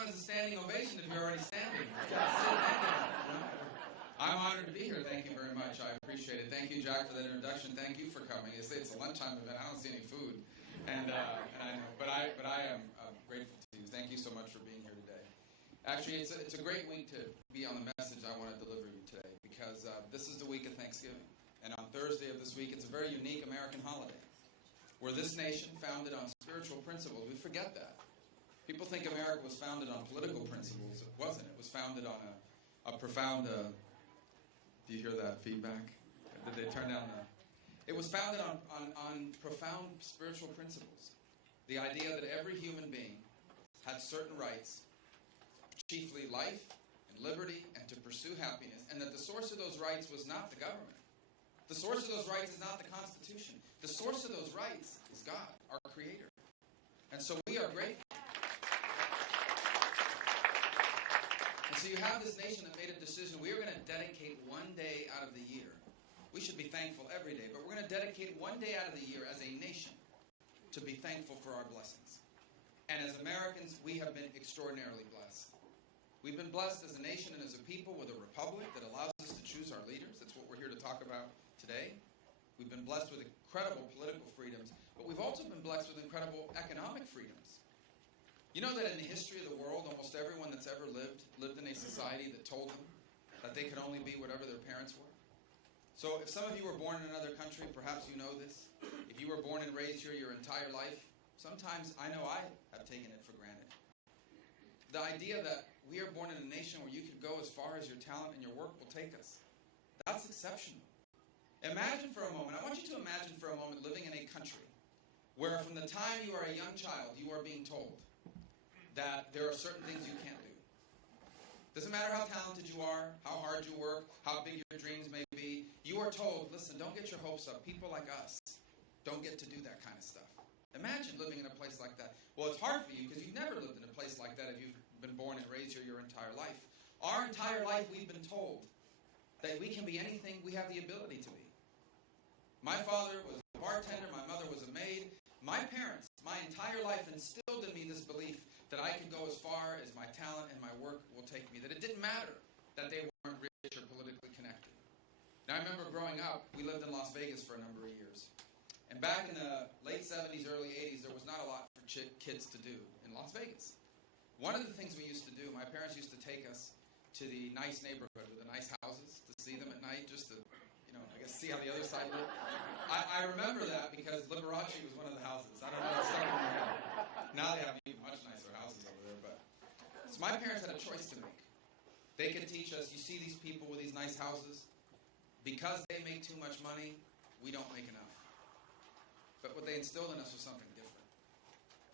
count as a standing ovation if you're already standing. Sit down. I'm honored to be here. Thank you very much. I appreciate it. Thank you, Jack, for that introduction. Thank you for coming. It's a lunchtime event. I don't see any food, and I know, but I am grateful to you. Thank you so much for being here today. Actually, it's a great week to be on the message I want to deliver you today, because this is the week of Thanksgiving, and on Thursday of this week, it's a very unique American holiday, where this nation, founded on spiritual principles, we forget that. People think America was founded on political principles. It wasn't. It was founded on a profound. Do you hear that feedback? Did they turn down the? It was founded on profound spiritual principles. The idea that every human being had certain rights, chiefly life and liberty, and to pursue happiness, and that the source of those rights was not the government. The source of those rights is not the Constitution. The source of those rights is God, our Creator. And so we are grateful. And so you have this nation that made a decision. We are going to dedicate one day out of the year. We should be thankful every day, but we're going to dedicate one day out of the year as a nation to be thankful for our blessings. And as Americans, we have been extraordinarily blessed. We've been blessed as a nation and as a people with a republic that allows us to choose our leaders. That's what we're here to talk about today. We've been blessed with incredible political freedoms, but we've also been blessed with incredible economic freedoms. You know that in the history of the world, almost everyone that's ever lived in a society that told them that they could only be whatever their parents were. So if some of you were born in another country, perhaps you know this. If you were born and raised here your entire life, sometimes I know I have taken it for granted. The idea that we are born in a nation where you can go as far as your talent and your work will take us, that's exceptional. Imagine for a moment, I want you to imagine for a moment living in a country where from the time you are a young child, you are being told that there are certain things you can't do. Doesn't matter how talented you are, how hard you work, how big your dreams may be, you are told, listen, don't get your hopes up. People like us don't get to do that kind of stuff. Imagine living in a place like that. Well, it's hard for you because you've never lived in a place like that if you've been born and raised here your entire life. Our entire life we've been told that we can be anything we have the ability to be. My father was a bartender, my mother was a maid. My parents, my entire life, instilled in me this belief that I could go as far as my talent and my work will take me, that it didn't matter that they weren't rich or politically connected. Now, I remember growing up, we lived in Las Vegas for a number of years. And back in the late 70s, early 80s, there was not a lot for kids to do in Las Vegas. One of the things we used to do, my parents used to take us to the nice neighborhood with the nice houses to see them at night, just to, I guess, see how the other side looked. I remember that because Liberace was one of the houses. I don't know, it's stuck in my head. Now they have even much nicer houses over there, but so my parents had a choice to make. They could teach us, you see these people with these nice houses, because they make too much money, we don't make enough. But what they instilled in us was something different.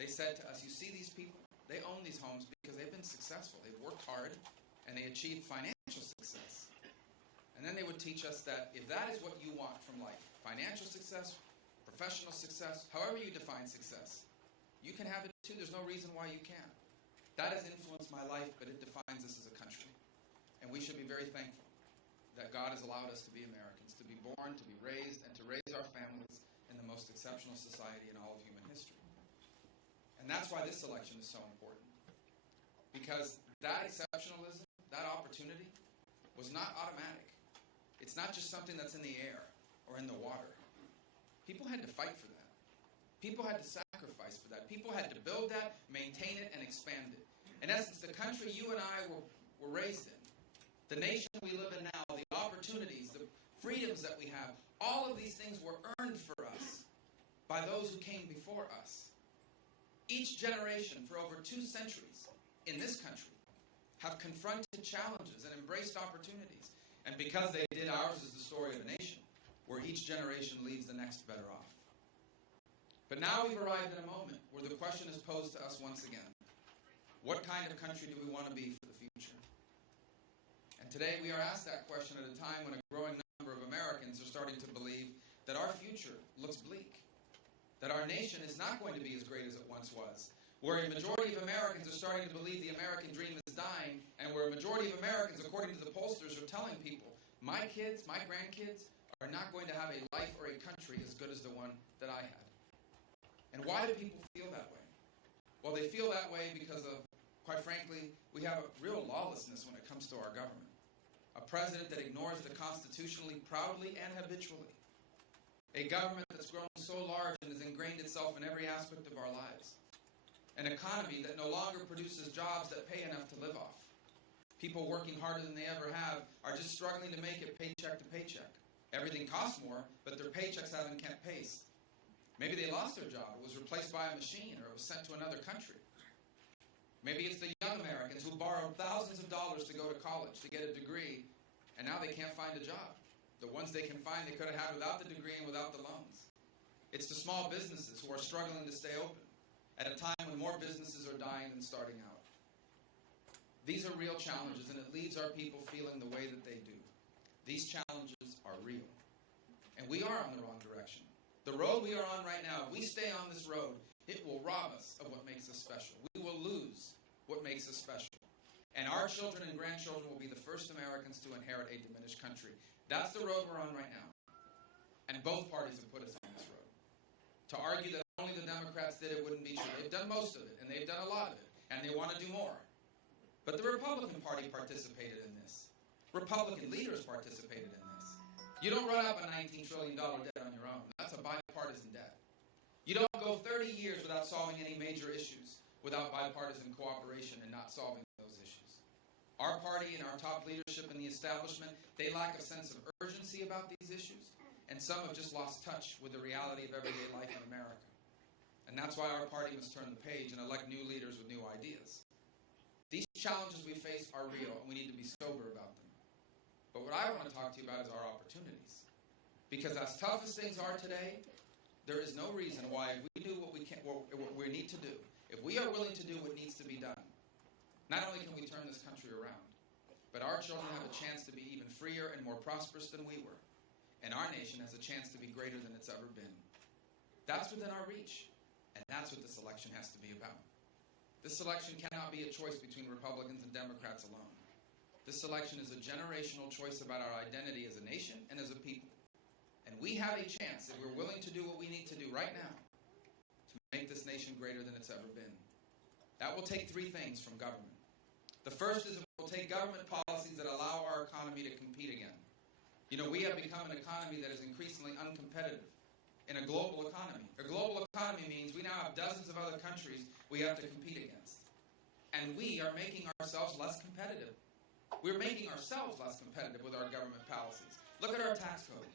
They said to us, you see these people, they own these homes because they've been successful. They've worked hard, and they achieved financial success. And then they would teach us that if that is what you want from life, financial success, professional success, however you define success, you can have it too. There's no reason why you can't. That has influenced my life, but it defines us as a country. And we should be very thankful that God has allowed us to be Americans, to be born, to be raised, and to raise our families in the most exceptional society in all of human history. And that's why this election is so important. Because that exceptionalism, that opportunity, was not automatic. It's not just something that's in the air or in the water. People had to fight for that. People had to sacrifice for that. People had to build that, maintain it, and expand it. In essence, the country you and I were raised in, the nation we live in now, the opportunities, the freedoms that we have, all of these things were earned for us by those who came before us. Each generation for over 2 centuries in this country have confronted challenges and embraced opportunities. And because they did, ours is the story of a nation where each generation leaves the next better off. But now we've arrived at a moment where the question is posed to us once again. What kind of country do we want to be for the future? And today we are asked that question at a time when a growing number of Americans are starting to believe that our future looks bleak, that our nation is not going to be as great as it once was, where a majority of Americans are starting to believe the American dream is dying, and where a majority of Americans, according to the pollsters, are telling people, my kids, my grandkids, are not going to have a life or a country as good as the one that I had. And why do people feel that way? Well, they feel that way because of quite frankly, we have a real lawlessness when it comes to our government. A president that ignores the constitutionally proudly and habitually. A government that's grown so large and has ingrained itself in every aspect of our lives. An economy that no longer produces jobs that pay enough to live off. People working harder than they ever have are just struggling to make it paycheck to paycheck. Everything costs more, but their paychecks haven't kept pace. Maybe they lost their job, it was replaced by a machine, or it was sent to another country. Maybe it's the young Americans who borrowed thousands of dollars to go to college to get a degree, and now they can't find a job. The ones they can find they could have had without the degree and without the loans. It's the small businesses who are struggling to stay open at a time when more businesses are dying than starting out. These are real challenges, and it leaves our people feeling the way that they do. These challenges are real. And we are on the wrong direction. The road we are on right now, if we stay on this road, it will rob us of what makes us special. We will lose what makes us special. And our children and grandchildren will be the first Americans to inherit a diminished country. That's the road we're on right now. And both parties have put us on this road. To argue that only the Democrats did it wouldn't be true. They've done most of it, and they've done a lot of it, and they want to do more. But the Republican Party participated in this. Republican leaders participated in this. You don't run up a $19 trillion debt on your own. That's a bipartisan debt. You don't go 30 years without solving any major issues, without bipartisan cooperation and not solving those issues. Our party and our top leadership in the establishment, they lack a sense of urgency about these issues, and some have just lost touch with the reality of everyday life in America. And that's why our party must turn the page and elect new leaders with new ideas. These challenges we face are real, and we need to be sober about them. But what I want to talk to you about is our opportunities. Because as tough as things are today, there is no reason why if we do what we need to do, if we are willing to do what needs to be done, not only can we turn this country around, but our children have a chance to be even freer and more prosperous than we were. And our nation has a chance to be greater than it's ever been. That's within our reach. And that's what this election has to be about. This election cannot be a choice between Republicans and Democrats alone. This election is a generational choice about our identity as a nation and as a people. And we have a chance, if we're willing to do what we need to do right now, to make this nation greater than it's ever been. That will take three things from government. The first is it will take government policies that allow our economy to compete again. You know, we have become an economy that is increasingly uncompetitive in a global economy. A global economy means we now have dozens of other countries we have to compete against. And we are making ourselves less competitive. We're making ourselves less competitive with our government policies. Look at our tax code,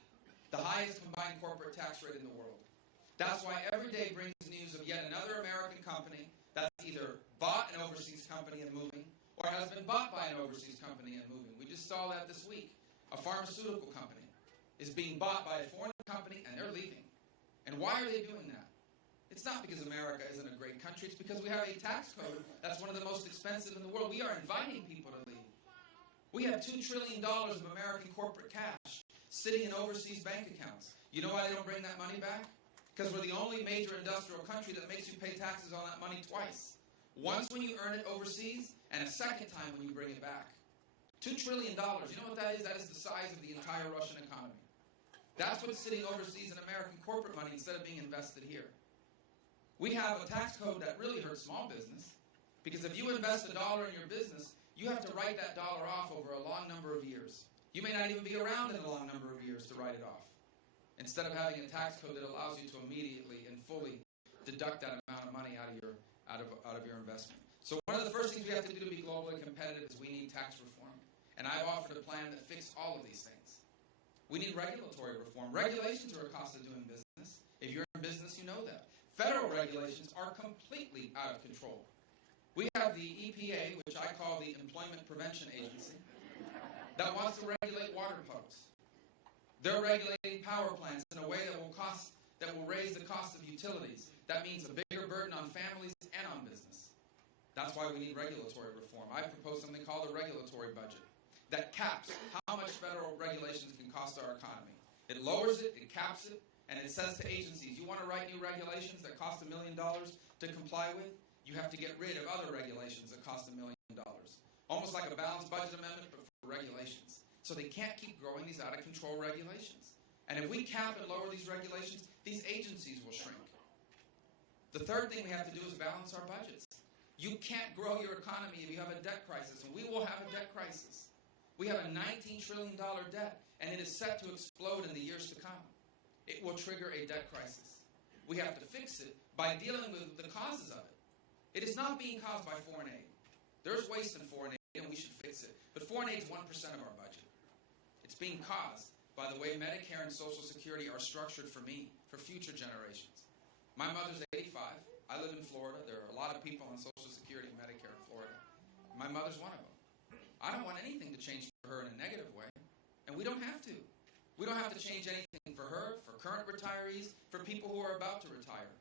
the highest combined corporate tax rate in the world. That's why every day brings news of yet another American company that's either bought an overseas company and moving, or has been bought by an overseas company and moving. We just saw that this week. A pharmaceutical company is being bought by a foreign company and they're leaving. And why are they doing that? It's not because America isn't a great country. It's because we have a tax code that's one of the most expensive in the world. We are inviting people to leave. We have $2 trillion of American corporate cash sitting in overseas bank accounts. You know why they don't bring that money back? Because we're the only major industrial country that makes you pay taxes on that money twice. Once when you earn it overseas, and a second time when you bring it back. $2 trillion, you know what that is? That is the size of the entire Russian economy. That's what's sitting overseas in American corporate money instead of being invested here. We have a tax code that really hurts small business, because if you invest $1 in your business, you have to write that dollar off over a long number of years. You may not even be around in a long number of years to write it off. Instead of having a tax code that allows you to immediately and fully deduct that amount of money out of your investment. So one of the first things we have to do to be globally competitive is we need tax reform. And I've offered a plan that fixes all of these things. We need regulatory reform. Regulations are a cost of doing business. If you're in business, you know that. Federal regulations are completely out of control. We have the EPA, which I call the Employment Prevention Agency, that wants to regulate water puddles. They're regulating power plants in a way that will raise the cost of utilities. That means a bigger burden on families and on business. That's why we need regulatory reform. I proposed something called a regulatory budget that caps how much federal regulations can cost our economy. It lowers it, it caps it, and it says to agencies, you want to write new regulations that cost $1 million to comply with? You have to get rid of other regulations that cost $1 million. Almost like a balanced budget amendment, but for regulations. So they can't keep growing these out-of-control regulations. And if we cap and lower these regulations, these agencies will shrink. The third thing we have to do is balance our budgets. You can't grow your economy if you have a debt crisis, and we will have a debt crisis. We have a $19 trillion debt, and it is set to explode in the years to come. It will trigger a debt crisis. We have to fix it by dealing with the causes of it. It is not being caused by foreign aid. There's waste in foreign aid, and we should fix it. But foreign aid is 1% of our budget. It's being caused by the way Medicare and Social Security are structured for me, for future generations. My mother's 85. I live in Florida. There are a lot of people on Social Security and Medicare in Florida. My mother's one of them. I don't want anything to change for her in a negative way, and we don't have to. We don't have to change anything for her, for current retirees, for people who are about to retire.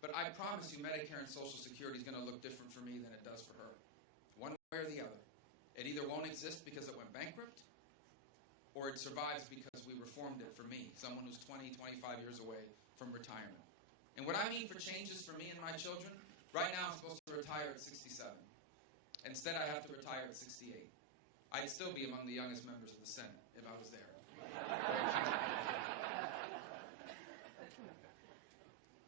But I promise you Medicare and Social Security is going to look different for me than it does for her. One way or the other. It either won't exist because it went bankrupt, or it survives because we reformed it for me, someone who's 20, 25 years away from retirement. And what I mean for changes for me and my children, right now I'm supposed to retire at 67. Instead, I have to retire at 68. I'd still be among the youngest members of the Senate if I was there.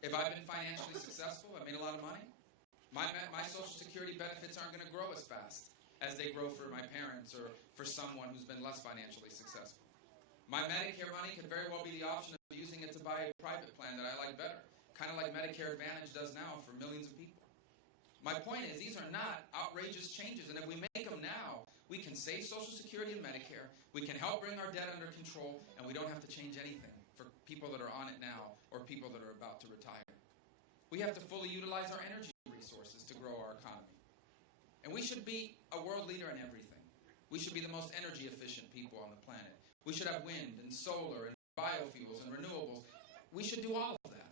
If I've been financially successful, I've made a lot of money, my Social Security benefits aren't going to grow as fast as they grow for my parents or for someone who's been less financially successful. My Medicare money could very well be the option of using it to buy a private plan that I like better. Kind of like Medicare Advantage does now for millions of people. My point is, these are not outrageous changes, and if we make them now, we can save Social Security and Medicare, we can help bring our debt under control, and we don't have to change anything for people that are on it now or people that are about to retire. We have to fully utilize our energy resources to grow our economy. And we should be a world leader in everything. We should be the most energy efficient people on the planet. We should have wind and solar and biofuels and renewables. We should do all of that.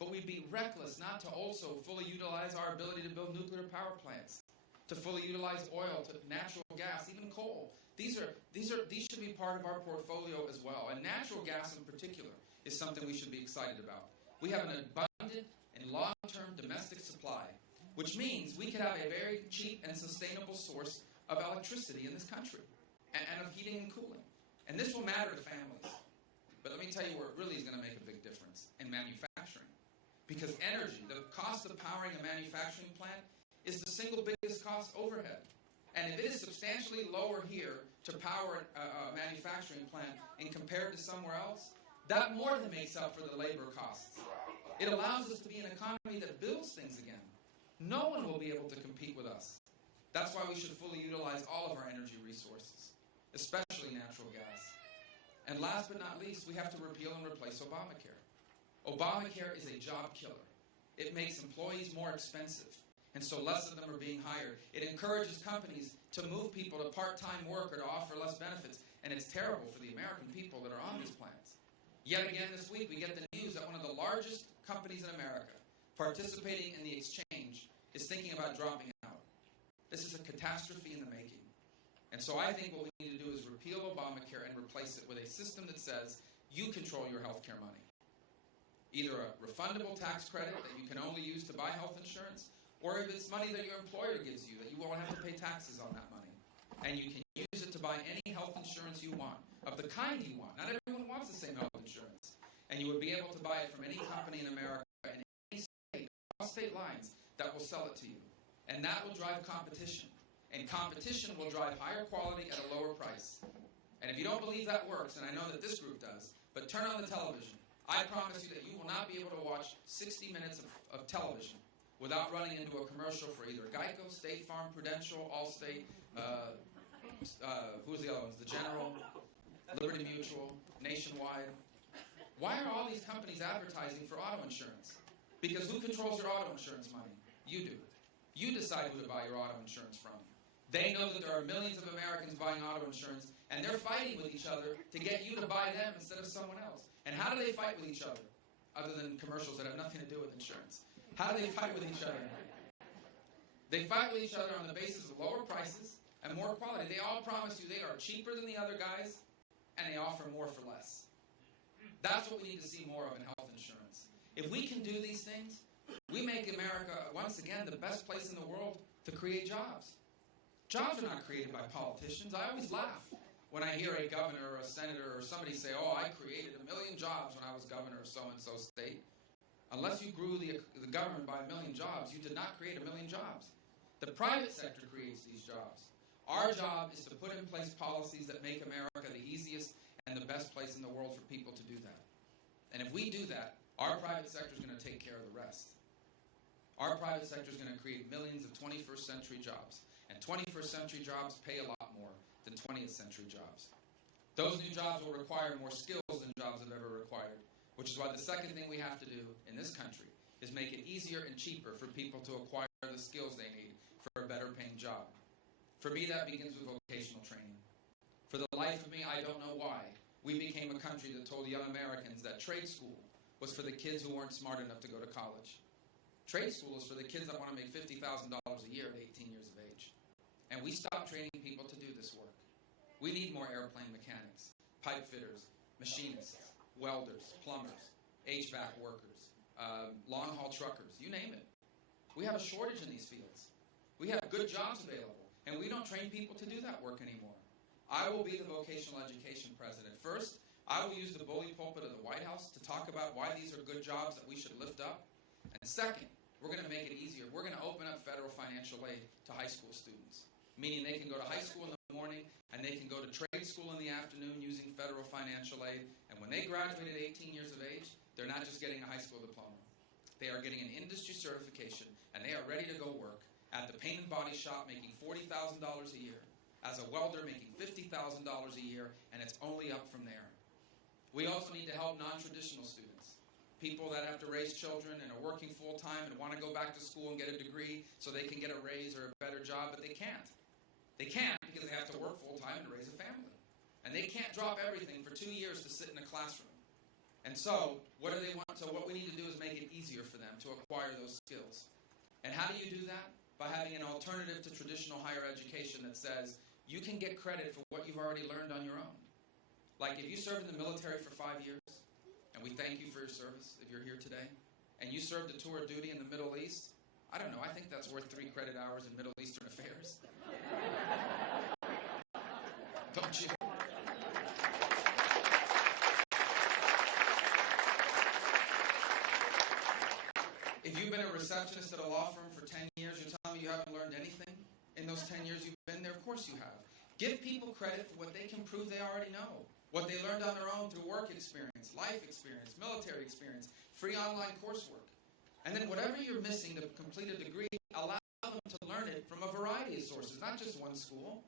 But we'd be reckless not to also fully utilize our ability to build nuclear power plants, to fully utilize oil, to natural gas, even coal. These should be part of our portfolio as well. And natural gas in particular is something we should be excited about. We have an abundant and long-term domestic supply, which means we could have a very cheap and sustainable source of electricity in this country and of heating and cooling. And this will matter to families. But let me tell you where it really is going to make a big difference: in manufacturing. Because energy, the cost of powering a manufacturing plant, is the single biggest cost overhead. And if it is substantially lower here to power a manufacturing plant and compared to somewhere else, that more than makes up for the labor costs. It allows us to be an economy that builds things again. No one will be able to compete with us. That's why we should fully utilize all of our energy resources, especially natural gas. And last but not least, we have to repeal and replace Obamacare. Obamacare is a job killer. It makes employees more expensive, and so less of them are being hired. It encourages companies to move people to part-time work or to offer less benefits, and it's terrible for the American people that are on these plans. Yet again this week, we get the news that one of the largest companies in America, participating in the exchange, is thinking about dropping out. This is a catastrophe in the making. And so I think what we need to do is repeal Obamacare and replace it with a system that says you control your health care money. Either a refundable tax credit that you can only use to buy health insurance, or if it's money that your employer gives you that you won't have to pay taxes on that money. And you can use it to buy any health insurance you want, of the kind you want. Not everyone wants the same health insurance. And you would be able to buy it from any company in America, in any state, across state lines, that will sell it to you. And that will drive competition. And competition will drive higher quality at a lower price. And if you don't believe that works, and I know that this group does, but turn on the television. I promise you that you will not be able to watch 60 minutes of television without running into a commercial for either Geico, State Farm, Prudential, Allstate, who's the other ones? The General, Liberty Mutual, Nationwide. Why are all these companies advertising for auto insurance? Because who controls your auto insurance money? You do. You decide who to buy your auto insurance from. They know that there are millions of Americans buying auto insurance, and they're fighting with each other to get you to buy them instead of someone else. And how do they fight with each other, other than commercials that have nothing to do with insurance? How do they fight with each other? They fight with each other on the basis of lower prices and more quality. They all promise you they are cheaper than the other guys, and they offer more for less. That's what we need to see more of in health insurance. If we can do these things, we make America, once again, the best place in the world to create jobs. Jobs are not created by politicians. I always laugh when I hear a governor or a senator or somebody say, oh, I created 1 million jobs when I was governor of so-and-so state. Unless you grew the government by 1 million jobs, you did not create 1 million jobs. The private sector creates these jobs. Our job is to put in place policies that make America the easiest and the best place in the world for people to do that. And if we do that, our private sector is going to take care of the rest. Our private sector is going to create millions of 21st century jobs. And 21st century jobs pay a lot more than 20th century jobs. Those new jobs will require more skills than jobs have ever required, which is why the second thing we have to do in this country is make it easier and cheaper for people to acquire the skills they need for a better paying job. For me, that begins with vocational training. For the life of me, I don't know why we became a country that told young Americans that trade school was for the kids who weren't smart enough to go to college. Trade school is for the kids that want to make $50,000 a year at 18 years of age. And we stopped training people to do this work. We need more airplane mechanics, pipe fitters, machinists, welders, plumbers, HVAC workers, long-haul truckers, you name it. We have a shortage in these fields. We have good jobs available, and we don't train people to do that work anymore. I will be the vocational education president. First, I will use the bully pulpit of the White House to talk about why these are good jobs that we should lift up. And second, we're going to make it easier. We're going to open up federal financial aid to high school students, meaning they can go to high school in the morning and they can go to trade school in the afternoon using federal financial aid. And when they graduate at 18 years of age, they're not just getting a high school diploma. They are getting an industry certification, and they are ready to go work at the paint and body shop making $40,000 a year, as a welder making $50,000 a year, and it's only up from there. We also need to help non-traditional students, people that have to raise children and are working full-time and want to go back to school and get a degree so they can get a raise or a better job, but they can't. They can't because they have to work full-time and raise a family. And they can't drop everything for 2 years to sit in a classroom. And so, what do they want? So what we need to do is make it easier for them to acquire those skills. And how do you do that? By having an alternative to traditional higher education that says you can get credit for what you've already learned on your own. Like if you served in the military for 5 years, and we thank you for your service if you're here today, and you served a tour of duty in the Middle East, I don't know, I think that's worth 3 credit hours in Middle Eastern affairs. Don't you? If you've been a receptionist at a law firm for 10 years, you're telling me you haven't learned anything in those 10 years you've been there? Of course you have. Give people credit for what they can prove they already know, what they learned on their own through work experience, life experience, military experience, free online coursework. And then whatever you're missing to complete a degree, allow them to learn it from a variety of sources, not just one school.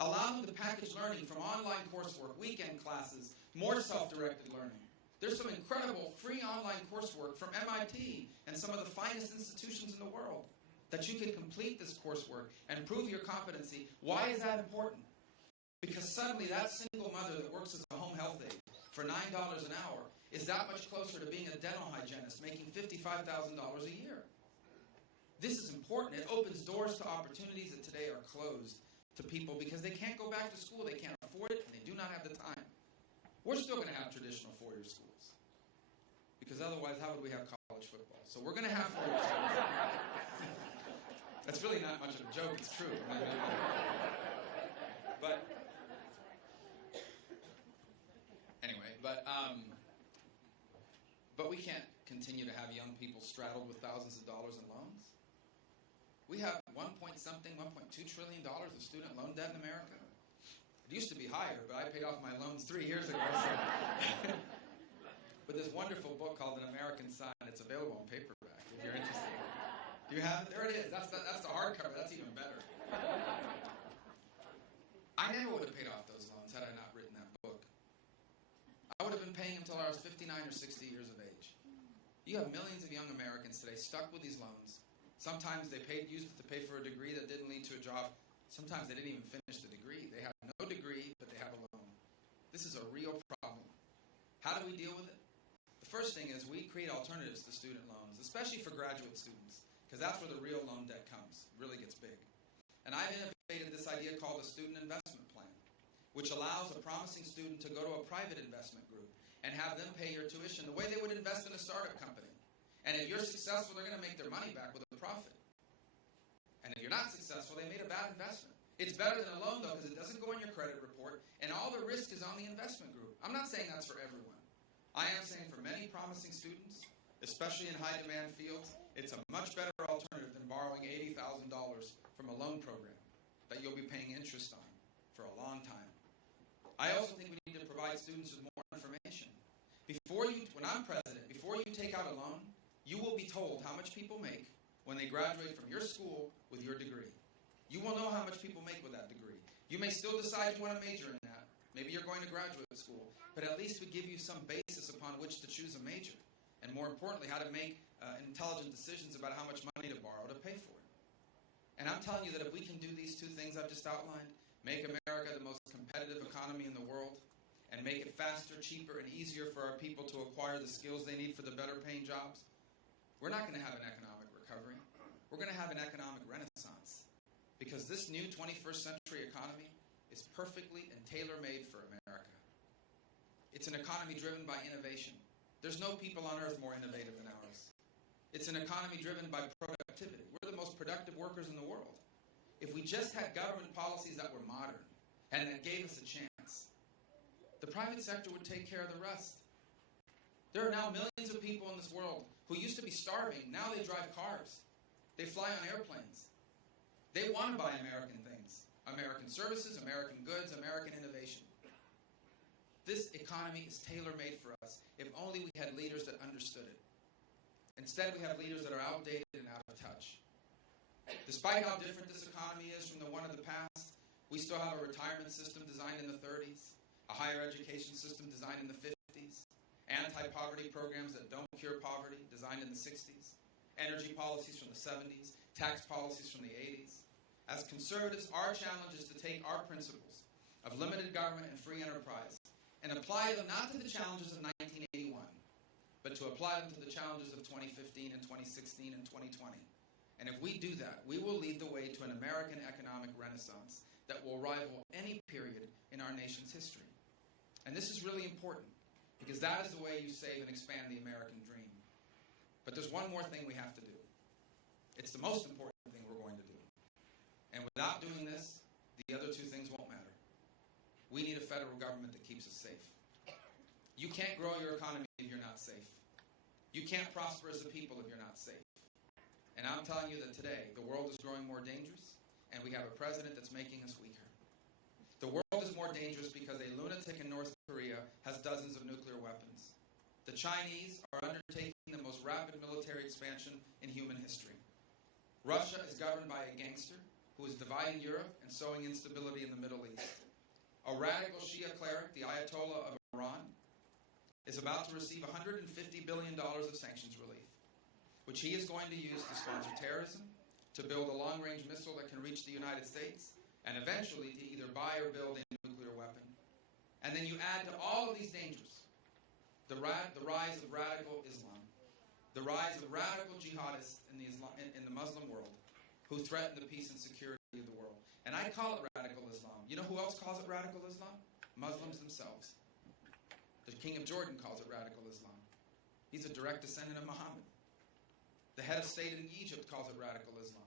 Allow them to package learning from online coursework, weekend classes, more self-directed learning. There's some incredible free online coursework from MIT and some of the finest institutions in the world that you can complete this coursework and prove your competency. Why is that important? Because suddenly that single mother that works as a home health aide for $9 an hour is that much closer to being a dental hygienist making $55,000 a year. This is important. It opens doors to opportunities that today are closed to people because they can't go back to school, they can't afford it, and they do not have the time. We're still going to have traditional four-year schools because otherwise how would we have college football? So we're going to have four-year schools. That's really not much of a joke, it's true. But anyway, but we can't continue to have young people straddled with thousands of dollars in loans. We have $1.2 trillion of student loan debt in America. It used to be higher, but I paid off my loans 3 years ago. So. But this wonderful book called An American Son, it's available on paperback if you're interested. Do you have it? There it is. That's the hardcover. That's even better. I never would have paid off those loans had I not written that book. I would have been paying until I was 59 or 60 years of age. You have millions of young Americans today stuck with these loans. Sometimes they used it to pay for a degree that didn't lead to a job. Sometimes they didn't even finish the degree. They have no degree, but they have a loan. This is a real problem. How do we deal with it? The first thing is we create alternatives to student loans, especially for graduate students, because that's where the real loan debt comes, really gets big. And I've innovated this idea called a student investment plan, which allows a promising student to go to a private investment group and have them pay your tuition the way they would invest in a startup company. And if you're successful, they're going to make their money back with a profit. And if you're not successful, they made a bad investment. It's better than a loan, though, because it doesn't go on your credit report, and all the risk is on the investment group. I'm not saying that's for everyone. I am saying for many promising students, especially in high-demand fields, it's a much better alternative than borrowing $80,000 from a loan program that you'll be paying interest on for a long time. I also think we need to provide students with more information. When I'm president, before you take out a loan, you will be told how much people make when they graduate from your school with your degree. You will know how much people make with that degree. You may still decide you want to major in that. Maybe you're going to graduate school. But at least we give you some basis upon which to choose a major. And more importantly, how to make intelligent decisions about how much money to borrow to pay for it. And I'm telling you that if we can do these two things I've just outlined, make America the most competitive economy in the world, and make it faster, cheaper, and easier for our people to acquire the skills they need for the better paying jobs, we're not going to have an economic recovery. We're going to have an economic renaissance. Because this new 21st century economy is perfectly and tailor-made for America. It's an economy driven by innovation. There's no people on earth more innovative than ours. It's an economy driven by productivity. We're the most productive workers in the world. If we just had government policies that were modern and that gave us a chance, the private sector would take care of the rest. There are now millions of people in this world who used to be starving. Now they drive cars. They fly on airplanes. They want to buy American things. American services, American goods, American innovation. This economy is tailor-made for us if only we had leaders that understood it. Instead, we have leaders that are outdated and out of touch. Despite how different this economy is from the one of the past, we still have a retirement system designed in the 30s, a higher education system designed in the 50s, anti-poverty programs that don't cure poverty designed in the 60s, energy policies from the 70s, tax policies from the 80s. As conservatives, our challenge is to take our principles of limited government and free enterprise and apply them not to the challenges of 1981, but to apply them to the challenges of 2015 and 2016 and 2020. And if we do that, we will lead the way to an American economic renaissance that will rival any period in our nation's history. And this is really important, because that is the way you save and expand the American dream. But there's one more thing we have to do. It's the most important thing we're going to do. And without doing this, the other two things won't matter. We need a federal government that keeps us safe. You can't grow your economy if you're not safe. You can't prosper as a people if you're not safe. And I'm telling you that today, the world is growing more dangerous, and we have a president that's making us weaker. The world is more dangerous because a lunatic in North Korea has dozens of nuclear weapons. The Chinese are undertaking the most rapid military expansion in human history. Russia is governed by a gangster who is dividing Europe and sowing instability in the Middle East. A radical Shia cleric, the Ayatollah of Iran, is about to receive $150 billion of sanctions relief, which he is going to use to sponsor terrorism, to build a long-range missile that can reach the United States, and eventually to either buy or build a nuclear weapon. And then you add to all of these dangers the rise of radical Islam, the rise of radical jihadists in the Muslim world who threaten the peace and security of the world. And I call it radical Islam. You know who else calls it radical Islam? Muslims themselves. The King of Jordan calls it radical Islam. He's a direct descendant of Muhammad. The head of state in Egypt calls it radical Islam.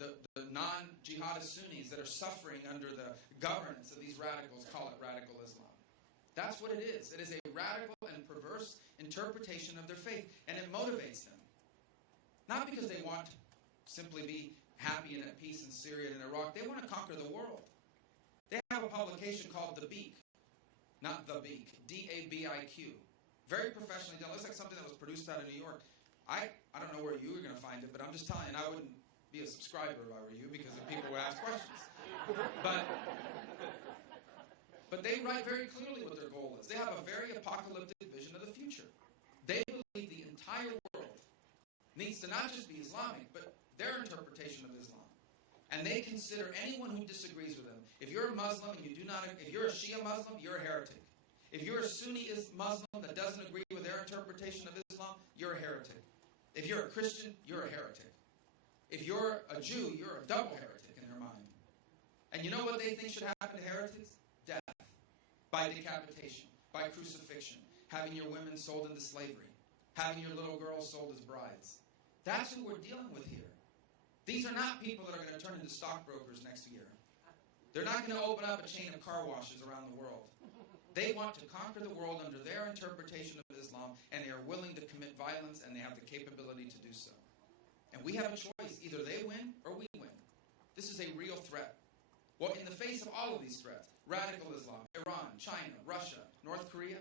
The non-jihadist Sunnis that are suffering under the governance of these radicals call it radical Islam. That's what it is. It is a radical and perverse interpretation of their faith, and it motivates them. Not because they want to simply be happy and at peace in Syria and Iraq. They want to conquer the world. They have a publication called The Beak. Not The Beak. D-A-B-I-Q. Very professionally done. It looks like something that was produced out of New York. I don't know where you were going to find it, but I'm just telling you, and I wouldn't be a subscriber if I were you, because the people would ask questions. But they write very clearly what their goal is. They have a very apocalyptic vision of the future. They believe the entire world needs to not just be Islamic, but their interpretation of Islam. And they consider anyone who disagrees with them. If you're a Muslim and if you're a Shia Muslim, you're a heretic. If you're a Sunni Muslim that doesn't agree with their interpretation of Islam, you're a heretic. If you're a Christian, you're a heretic. If you're a Jew, you're a double heretic in their mind. And you know what they think should happen to heretics? Death. By decapitation. By crucifixion. Having your women sold into slavery. Having your little girls sold as brides. That's who we're dealing with here. These are not people that are going to turn into stockbrokers next year. They're not going to open up a chain of car washes around the world. They want to conquer the world under their interpretation of Islam, and they are willing to commit violence, and they have the capability to do so. And we have a choice. Either they win or we win. This is a real threat. Well, in the face of all of these threats, radical Islam, Iran, China, Russia, North Korea,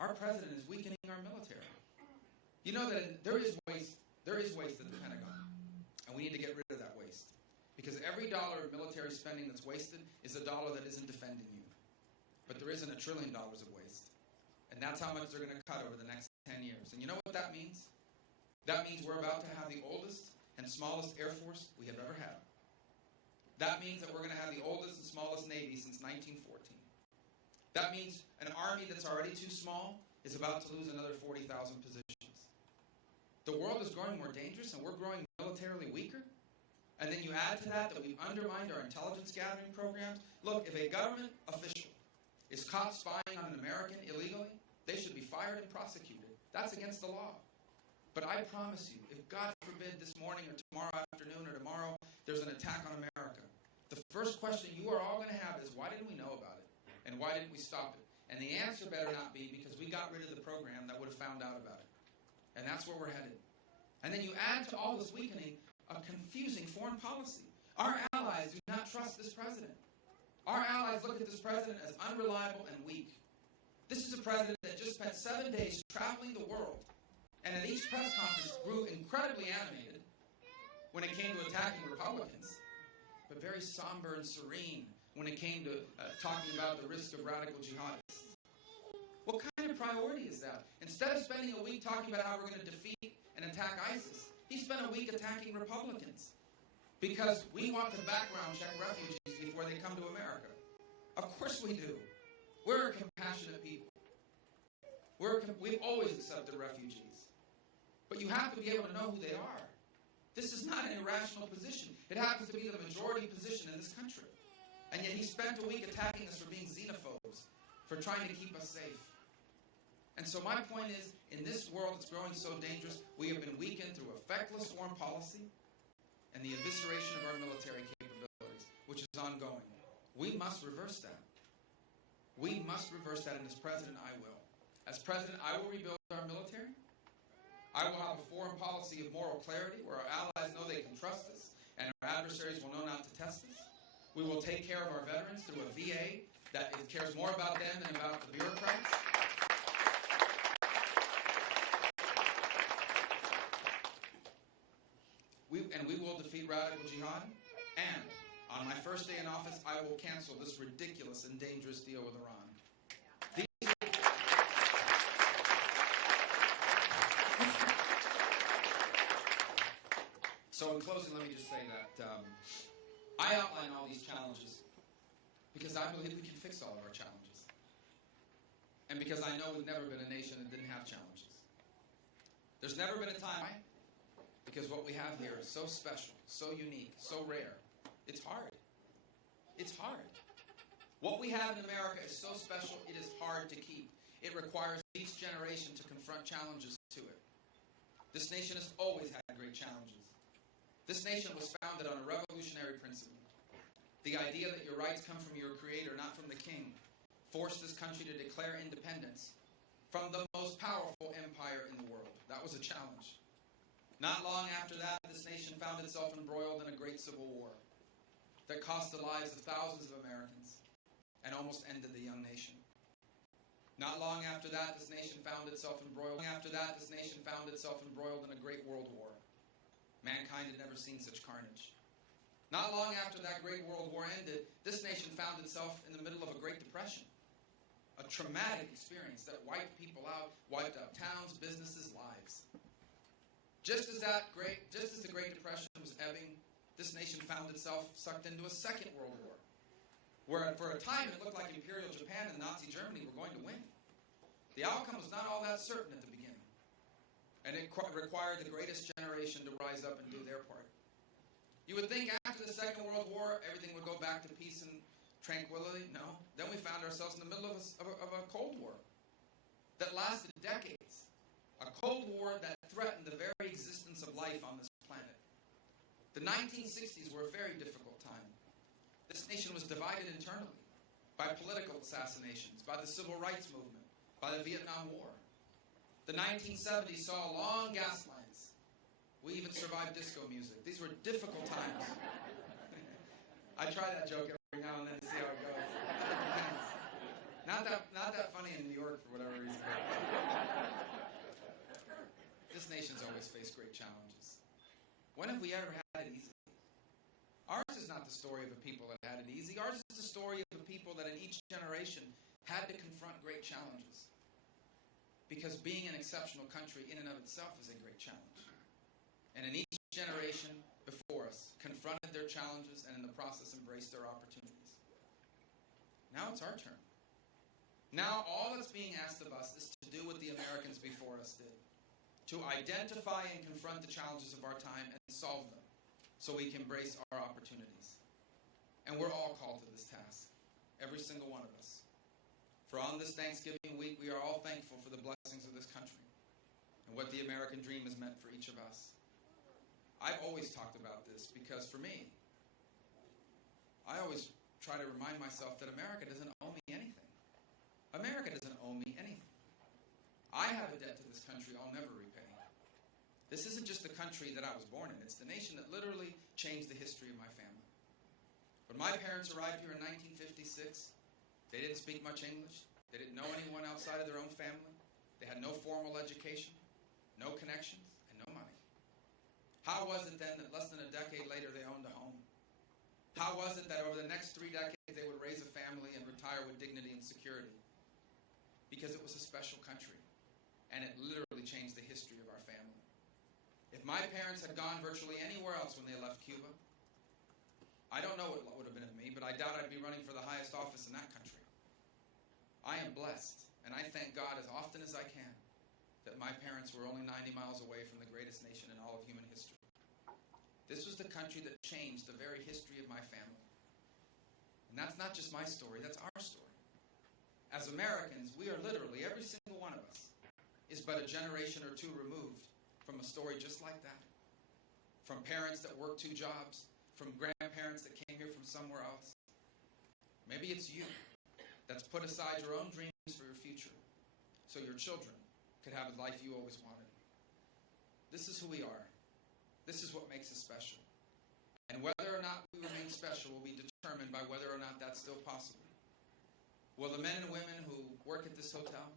our president is weakening our military. You know that there is waste at the Pentagon, and we need to get rid of that waste. Because every dollar of military spending that's wasted is a dollar that isn't defending you. But there isn't $1 trillion of waste. And that's how much they're going to cut over the next 10 years. And you know what that means? That means we're about to have the oldest and smallest Air Force we have ever had. That means that we're going to have the oldest and smallest Navy since 1914. That means an Army that's already too small is about to lose another 40,000 positions. The world is growing more dangerous, and we're growing militarily weaker. And then you add to that we've undermined our intelligence gathering programs. Look, if a government official is caught spying on an American illegally, they should be fired and prosecuted. That's against the law. But I promise you, if God forbid this morning or tomorrow afternoon or tomorrow there's an attack on America, the first question you are all going to have is, why didn't we know about it? And why didn't we stop it? And the answer better not be because we got rid of the program that would have found out about it. And that's where we're headed. And then you add to all this weakening a confusing foreign policy. Our allies do not trust this president. Our allies look at this president as unreliable and weak. This is a president that just spent 7 days traveling the world, and at each press conference grew incredibly animated when it came to attacking Republicans, but very somber and serene when it came to talking about the risk of radical jihadists. What kind of priority is that? Instead of spending a week talking about how we're going to defeat and attack ISIS, he spent a week attacking Republicans because we want to background check refugees before they come to America. Of course we do. We're a compassionate people. We've always accepted refugees. But you have to be able to know who they are. This is not an irrational position. It happens to be the majority position in this country. And yet he spent a week attacking us for being xenophobes, for trying to keep us safe. And so my point is, in this world that's growing so dangerous, we have been weakened through effectless foreign policy and the evisceration of our military capabilities, which is ongoing. We must reverse that. We must reverse that, and as president, I will. As president, I will rebuild our military. I will have a foreign policy of moral clarity where our allies know they can trust us and our adversaries will know not to test us. We will take care of our veterans through a VA that cares more about them than about the bureaucrats. We will defeat radical jihad. And on my first day in office, I will cancel this ridiculous and dangerous deal with Iran. So in closing, let me just say that I outline all these challenges because I believe we can fix all of our challenges. And because I know we've never been a nation that didn't have challenges. There's never been a time, because what we have here is so special, so unique, so rare. It's hard. It's hard. What we have in America is so special, it is hard to keep. It requires each generation to confront challenges to it. This nation has always had great challenges. This nation was founded on a revolutionary principle. The idea that your rights come from your creator, not from the king, forced this country to declare independence from the most powerful empire in the world. That was a challenge. Not long after that, this nation found itself embroiled in a great civil war that cost the lives of thousands of Americans and almost ended the young nation. Not long after that, this nation found itself embroiled. In a great world war. Mankind had never seen such carnage. Not long after that great world war ended, this nation found itself in the middle of a Great Depression. A traumatic experience that wiped people out, wiped out towns, businesses, lives. Just as the Great Depression was ebbing, this nation found itself sucked into a Second World War, where for a time it looked like Imperial Japan and Nazi Germany were going to win. The outcome was not all that certain at the beginning, and it required the greatest generation to rise up and do their part. You would think after the Second World War, everything would go back to peace and tranquility. No. Then we found ourselves in the middle of a Cold War that lasted decades. A Cold War that threatened the very existence of life on this planet. The 1960s were a very difficult time. This nation was divided internally by political assassinations, by the Civil Rights Movement, by the Vietnam War. The 1970s saw long gas lines. We even survived disco music. These were difficult times. I try that joke every now and then to see how it goes. Not that funny in New York for whatever reason. This nation's always faced great challenges. When have we ever had it easy? Ours is not the story of a people that had it easy. Ours is the story of a people that in each generation had to confront great challenges. Because being an exceptional country in and of itself is a great challenge. And in each generation before us confronted their challenges and in the process embraced their opportunities. Now it's our turn. Now all that's being asked of us is to do what the Americans before us did. To identify and confront the challenges of our time and solve them so we can embrace our opportunities. And we're all called to this task. Every single one of us. For on this Thanksgiving week, we are all thankful for the blessings of this country and what the American dream has meant for each of us. I've always talked about this because for me, I always try to remind myself that America doesn't owe me anything. America doesn't owe me anything. I have a debt to this country I'll never repay. This isn't just the country that I was born in. It's the nation that literally changed the history of my family. When my parents arrived here in 1956, they didn't speak much English. They didn't know anyone outside of their own family. They had no formal education, no connections, and no money. How was it then that less than a decade later they owned a home? How was it that over the next 3 decades they would raise a family and retire with dignity and security? Because it was a special country, and it literally changed the history of our family. If my parents had gone virtually anywhere else when they left Cuba, I don't know what would have been of me, but I doubt I'd be running for the highest office in that country. I am blessed, and I thank God as often as I can that my parents were only 90 miles away from the greatest nation in all of human history. This was the country that changed the very history of my family. And that's not just my story, that's our story. As Americans, we are literally, every single one of us, is but a generation or two removed from a story just like that. From parents that worked 2 jobs, from grandparents that came here from somewhere else. Maybe it's you that's put aside your own dreams for your future so your children could have a life you always wanted. This is who we are. This is what makes us special. And whether or not we remain special will be determined by whether or not that's still possible. Will the men and women who work at this hotel,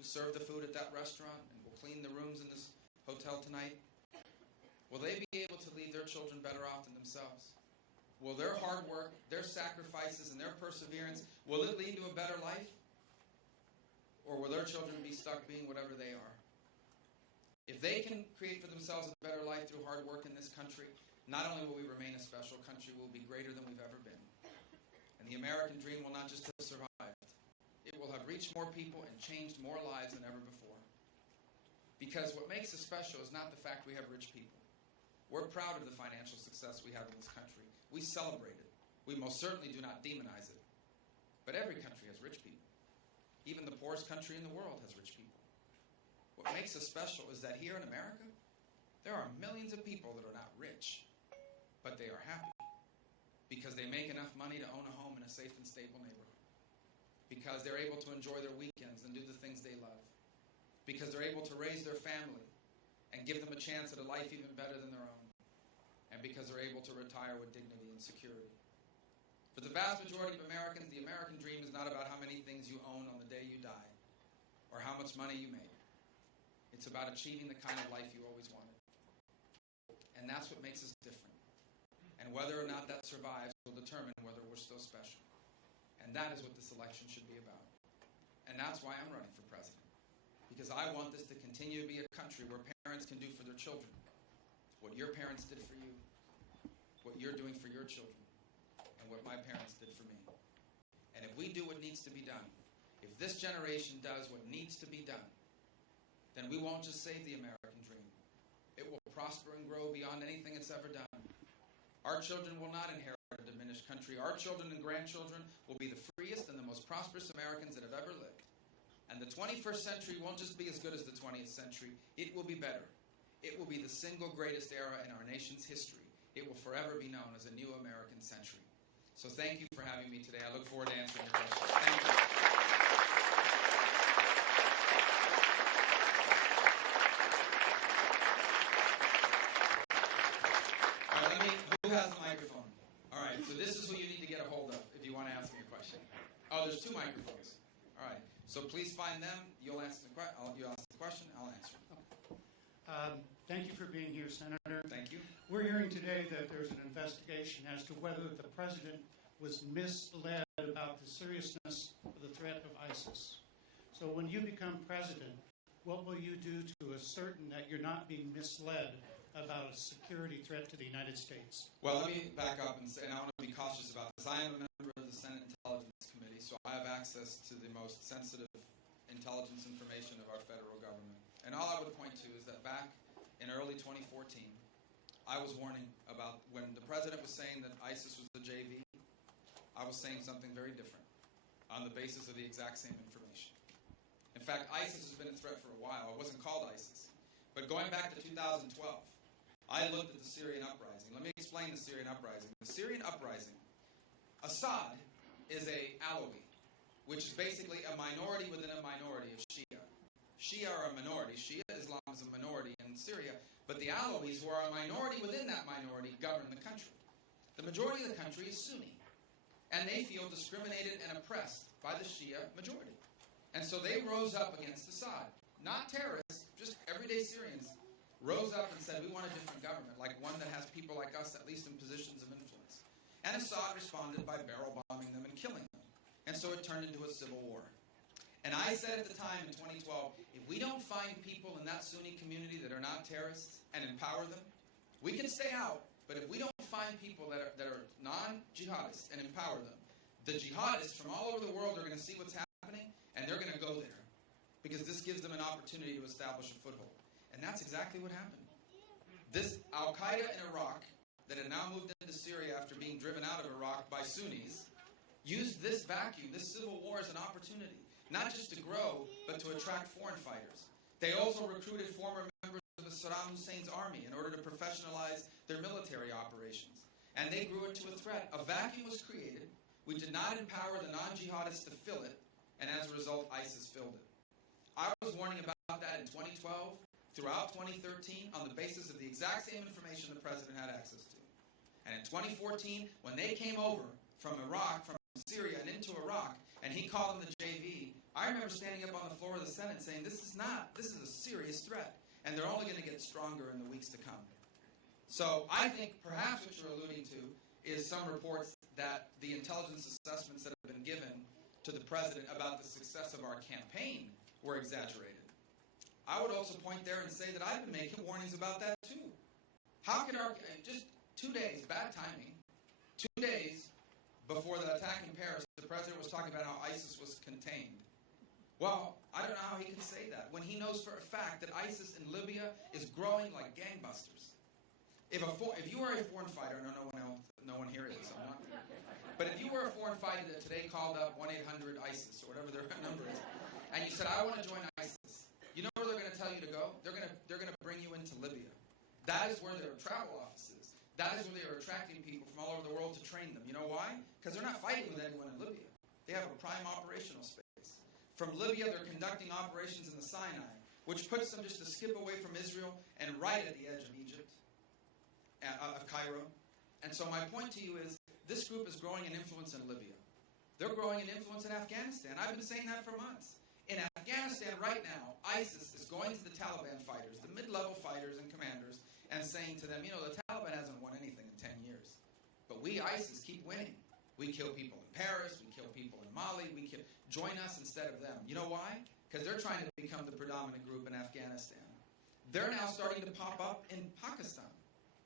who serve the food at that restaurant, and will clean the rooms in this hotel tonight, will they be able to leave their children better off than themselves? Will their hard work, their sacrifices, and their perseverance, will it lead to a better life? Or will their children be stuck being whatever they are? If they can create for themselves a better life through hard work in this country, not only will we remain a special country, we'll be greater than we've ever been. And the American dream will not just have survived. It will have reached more people and changed more lives than ever before. Because what makes us special is not the fact we have rich people. We're proud of the financial success we have in this country. We celebrate it. We most certainly do not demonize it. But every country has rich people. Even the poorest country in the world has rich people. What makes us special is that here in America, there are millions of people that are not rich, but they are happy because they make enough money to own a home in a safe and stable neighborhood, because they're able to enjoy their weekends and do the things they love, because they're able to raise their family and give them a chance at a life even better than their own, and because they're able to retire with dignity and security. For the vast majority of Americans, the American dream is not about how many things you own on the day you die or how much money you make. It's about achieving the kind of life you always wanted. And that's what makes us different. And whether or not that survives will determine whether we're still special. And that is what this election should be about. And that's why I'm running for president. Because I want this to continue to be a country where parents can do for their children what your parents did for you, what you're doing for your children, and what my parents did for me. And if we do what needs to be done, if this generation does what needs to be done, then we won't just save the American dream. It will prosper and grow beyond anything it's ever done. Our children will not inherit a diminished country. Our children and grandchildren will be the freest and the most prosperous Americans that have ever lived. And the 21st century won't just be as good as the 20th century. It will be better. It will be the single greatest era in our nation's history. It will forever be known as a new American century. So thank you for having me today. I look forward to answering your questions. Thank you. All right, who has the microphone? All right, so this is who you need to get a hold of if you want to ask me a question. Oh, there's 2 microphones. All right, so please find them. You'll ask the question, I'll answer. Thank you for being here, Senator. Thank you. We're hearing today that there's an investigation as to whether the president was misled about the seriousness of the threat of ISIS. So when you become president, what will you do to ascertain that you're not being misled about a security threat to the United States? Well, let me back up and say, and I want to be cautious about this. I am a member of the Senate Intelligence Committee, so I have access to the most sensitive intelligence information of our federal government. And all I would point to is that back in early 2014, I was warning about when the president was saying that ISIS was the JV, I was saying something very different on the basis of the exact same information. In fact, ISIS has been a threat for a while. It wasn't called ISIS. But going back to 2012, I looked at the Syrian uprising. Let me explain the Syrian uprising. The Syrian uprising, Assad is a Alawi, which is basically a minority within a minority of Shia. Shia are a minority. Shia Islam is a minority in Syria, but the Alawis, who are a minority within that minority, govern the country. The majority of the country is Sunni, and they feel discriminated and oppressed by the Shia majority. And so they rose up against Assad. Not terrorists, just everyday Syrians rose up and said, we want a different government, like one that has people like us, at least in positions of influence. And Assad responded by barrel bombing them and killing them. And so it turned into a civil war. And I said at the time in 2012, if we don't find people in that Sunni community that are not terrorists and empower them, we can stay out, but if we don't find people that are non-jihadists and empower them, the jihadists from all over the world are going to see what's happening, and they're going to go there, because this gives them an opportunity to establish a foothold. And that's exactly what happened. This Al-Qaeda in Iraq, that had now moved into Syria after being driven out of Iraq by Sunnis, used this vacuum, this civil war, as an opportunity, not just to grow, but to attract foreign fighters. They also recruited former members of Saddam Hussein's army in order to professionalize their military operations. And they grew into a threat. A vacuum was created. We did not empower the non-jihadists to fill it, and as a result, ISIS filled it. I was warning about that in 2012, throughout 2013, on the basis of the exact same information the president had access to. And in 2014, when they came over from Iraq, from Syria and into Iraq, and he called them the JV, I remember standing up on the floor of the Senate saying, this is a serious threat, and they're only going to get stronger in the weeks to come. So I think perhaps what you're alluding to is some reports that the intelligence assessments that have been given to the president about the success of our campaign were exaggerated. I would also point there and say that I've been making warnings about that too. How could just 2 days, bad timing, 2 days before the attack in Paris, the president was talking about how ISIS was contained. Well, I don't know how he can say that when he knows for a fact that ISIS in Libya is growing like gangbusters. If you were a foreign fighter, I know no one here is, I'm not, but if you were a foreign fighter that today called up 1-800-ISIS or whatever their number is, and you said, I want to join ISIS, you know where they're going to tell you to go? They're going to bring you into Libya. That is where their travel offices. That is where they are attracting people from all over the world to train them. You know why? Because they're not fighting with anyone in Libya. They have a prime operational space. From Libya, they're conducting operations in the Sinai, which puts them just a skip away from Israel and right at the edge of Egypt, of Cairo. And so my point to you is, this group is growing in influence in Libya. They're growing in influence in Afghanistan. I've been saying that for months. In Afghanistan right now, ISIS is going to the Taliban fighters, the mid-level fighters and commanders, and saying to them, you know, the Taliban hasn't won anything in 10 years. But we, ISIS, keep winning. We kill people in Paris. We kill people in Mali. Join us instead of them. You know why? Because they're trying to become the predominant group in Afghanistan. They're now starting to pop up in Pakistan,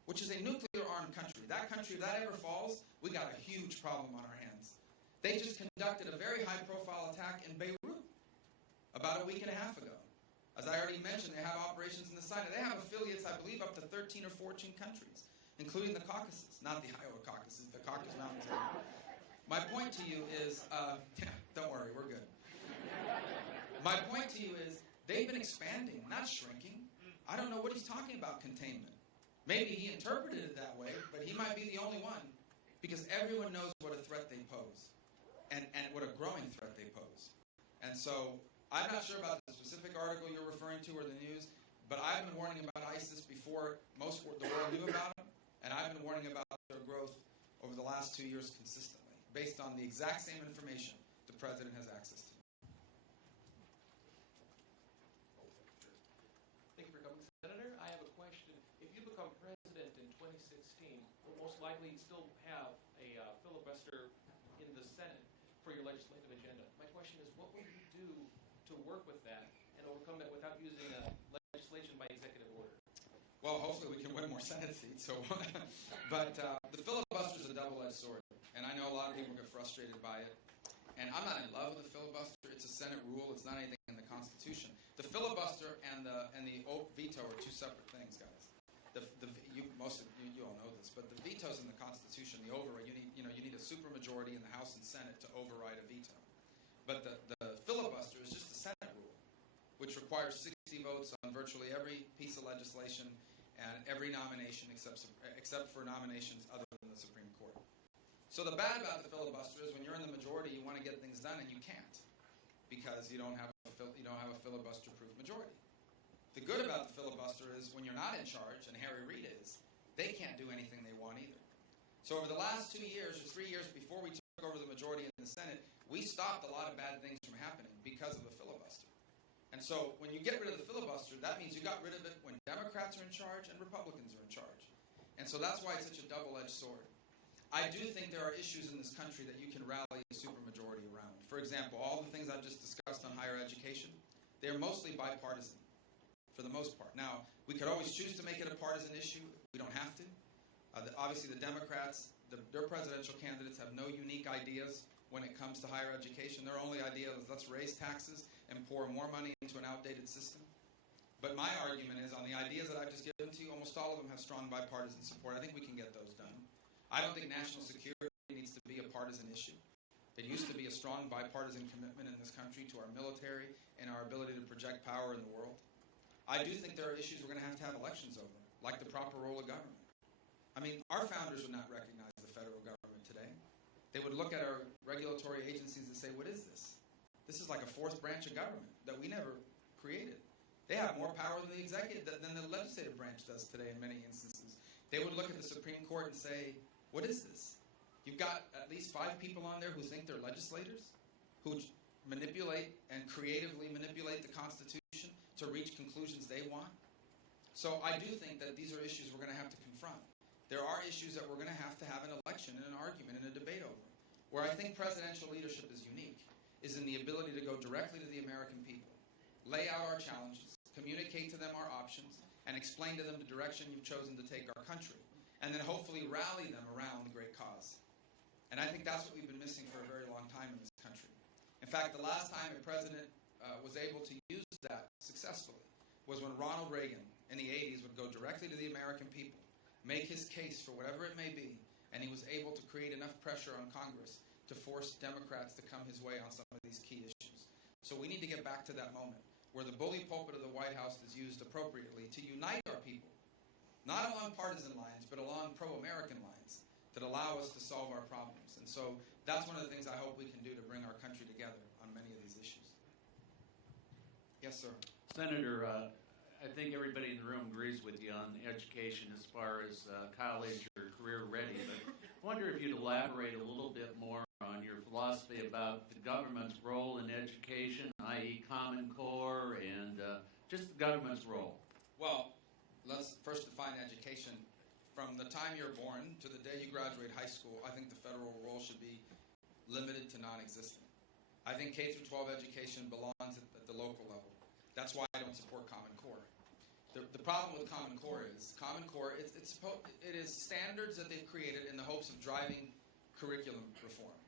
which is a nuclear-armed country. That country, if that ever falls, we got a huge problem on our hands. They just conducted a very high-profile attack in Beirut about a week and a half ago. As I already mentioned, they have operations in the Sinai. They have affiliates, I believe, up to 13 or 14 countries, including the Caucasus. Not the Iowa Caucasus, the Caucasus Mountains. My point to you is, don't worry, we're good. My point to you is, they've been expanding, not shrinking. I don't know what he's talking about, containment. Maybe he interpreted it that way, but he might be the only one. because everyone knows what a threat they pose and what a growing threat they pose. And so I'm not sure about the specific article you're referring to or the news, but I've been warning about ISIS before the world knew about them, and I've been warning about their growth over the last 2 years consistently, based on the exact same information the President has access to. Thank you for coming, Senator. I have a question. If you become president in 2016, we'll most likely still have a filibuster in the Senate for your legislative agenda. My question is, what will you do to work with that and overcome that without using legislation by executive order? Well, hopefully we can win more Senate seats. But the filibuster is a double-edged sword, and I know a lot of people get frustrated by it. And I'm not in love with the filibuster. It's a Senate rule. It's not anything in the Constitution. The filibuster and the veto are two separate things, guys. Most of you all know this, but the veto's in the Constitution. The override, you need a supermajority in the House and Senate to override a veto. But the filibuster is just a Senate rule, which requires 60 votes on virtually every piece of legislation and every nomination except for nominations other than the Supreme Court. So the bad about the filibuster is when you're in the majority, you want to get things done and you can't because you don't have a filibuster-proof majority. The good about the filibuster is when you're not in charge, and Harry Reid is, they can't do anything they want either. So over the last 2 years or 3 years before we took over the majority in the Senate, we stopped a lot of bad things from happening because of the filibuster. And so when you get rid of the filibuster, that means you got rid of it when Democrats are in charge and Republicans are in charge. And so that's why it's such a double-edged sword. I do think there are issues in this country that you can rally a supermajority around. For example, all the things I've just discussed on higher education, they're mostly bipartisan for the most part. Now, we could always choose to make it a partisan issue. We don't have to. Obviously, the Democrats, their presidential candidates have no unique ideas when it comes to higher education. Their only idea is let's raise taxes and pour more money into an outdated system. But my argument is on the ideas that I've just given to you, almost all of them have strong bipartisan support. I think we can get those done. I don't think national security needs to be a partisan issue. It used to be a strong bipartisan commitment in this country to our military and our ability to project power in the world. I do think there are issues we're going to have elections over, like the proper role of government. I mean, our founders would not recognize the federal government today. They would look at our regulatory agencies and say, what is this? This is like a fourth branch of government that we never created. They have more power than the executive, than the legislative branch does today in many instances. They would look at the Supreme Court and say, what is this? You've got at least 5 people on there who think they're legislators, who manipulate and creatively manipulate the Constitution to reach conclusions they want. So I do think that these are issues we're going to have to confront. There are issues that we're going to have an election and an argument and a debate over. Where I think presidential leadership is unique is in the ability to go directly to the American people, lay out our challenges, communicate to them our options, and explain to them the direction you've chosen to take our country, and then hopefully rally them around the great cause. And I think that's what we've been missing for a very long time in this country. In fact, the last time a president was able to use that successfully was when Ronald Reagan in the 80s would go directly to the American people, make his case for whatever it may be, and he was able to create enough pressure on Congress to force Democrats to come his way on some of these key issues. So we need to get back to that moment where the bully pulpit of the White House is used appropriately to unite our people, not along partisan lines, but along pro-American lines that allow us to solve our problems. And so that's one of the things I hope we can do to bring our country together on many of these issues. Yes, sir. Senator, I think everybody in the room agrees with you on education as far as college or career ready, but I wonder if you'd elaborate a little bit more on your philosophy about the government's role in education, i.e. Common Core, and just the government's role. Well, let's first define education. From the time you're born to the day you graduate high school, I think the federal role should be limited to non-existent. I think K through 12 education belongs at the local level. That's why I don't support Common Core. The problem with Common Core is it is standards that they've created in the hopes of driving curriculum reform.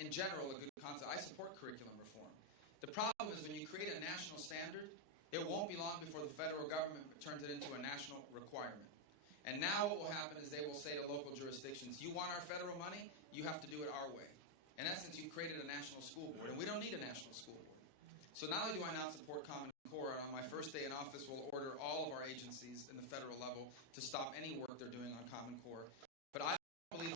In general, a good concept. I support curriculum reform. The problem is when you create a national standard, it won't be long before the federal government turns it into a national requirement. And now what will happen is they will say to local jurisdictions, you want our federal money? You have to do it our way. In essence, you've created a national school board, and we don't need a national school board. So not only do I not support Common Core, on my first day in office will order all of our agencies in the federal level to stop any work they're doing on Common Core. But I believe